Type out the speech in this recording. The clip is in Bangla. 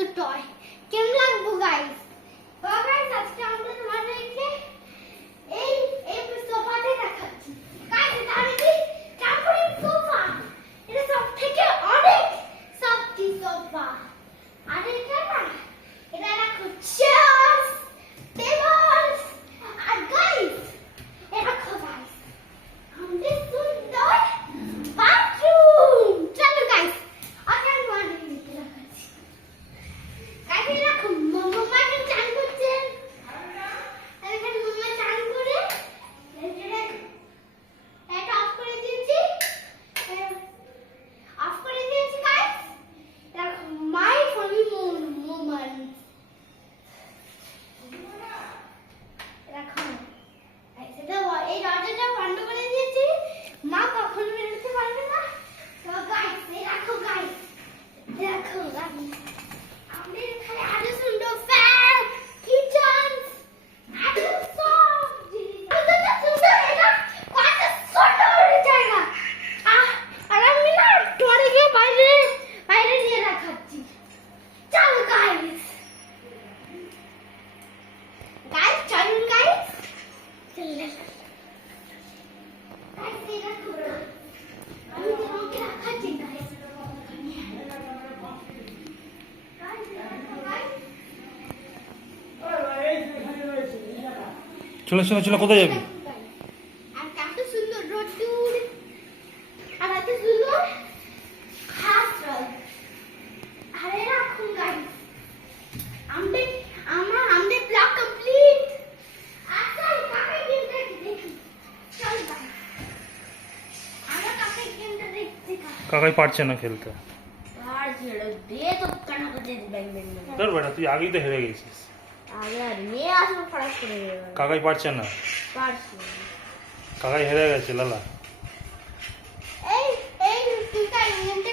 সুন্দর টয় কেমন লাগবো গাইস? তো গাইস আজকে আমরা তোমাদেরকে এই এই সোফাতে দেখাচ্ছি। গাইস এটা আমি কি ট্রাম্পোলিন সোফা, এটা সবথেকে অনেক সফটি সোফা। আর এটা না, এটা রাখো চেয়ার্স, টেবলস, আর গাইস এটা রাখো গাইস আমাদের সুন্দর বাথরুম। চলো গাইস আজকে আমি তোমাদেরকে দেখাচ্ছি। গাইস এটা রাখো মাম্মা এখন চান করছেন, এখানে মাম্মা চান করে এটা অফ করে দিয়েছি, অফ করে দিয়েছি গাইস। দেখো মাই ফানি মোমেন্ট রাখো। সেটা এই দরজাটা বন্ধ করে দিয়েছি, মা কখনো বেরোতে পারবে না। তো গাইস এই রাখো গাইস, দেখো গাইস আমাদের এখানে আরো সুন্দর ফ্যান, কিচেন, আরো সব জিনিস। কত সুন্দর এটা, কত সুন্দর জায়গা। আর আমি না টরে গিয়ে বাইরে বাইরে নিয়ে রাখাচ্ছি। চলো গাইস, গাইস চলুন গাইস, চলে গাইস এই রাখো। আমি তোমাকে রাখাচ্ছি গাইস। চলো চলো চলো, কোথায় যাবি? আর কত সুন্দর রোদ্দুর, আর এত সুন্দর ঘাস রোদ। আরে রাখুন গাইস, আমাদের ব্লগ কমপ্লিট। আচ্ছা কাকে গেমটা দেখি, চল গাইস আমরা কাকে গেমটা দেখতে। কাকাই পারছে না খেলতে। আর ছেড়ে দিয়ে তো কানা করতে ব্যাং ব্যাং ব্যাং। ধর বেটা, তুই আগেই তো হেরে গেছিস। আগে আর নিয়ে আসবো ফারাক করে দেবে। কাকাই পারছে না, পারছি। কাকাই হেরে গেছে লালা। এই এই তুই কাই গেমটা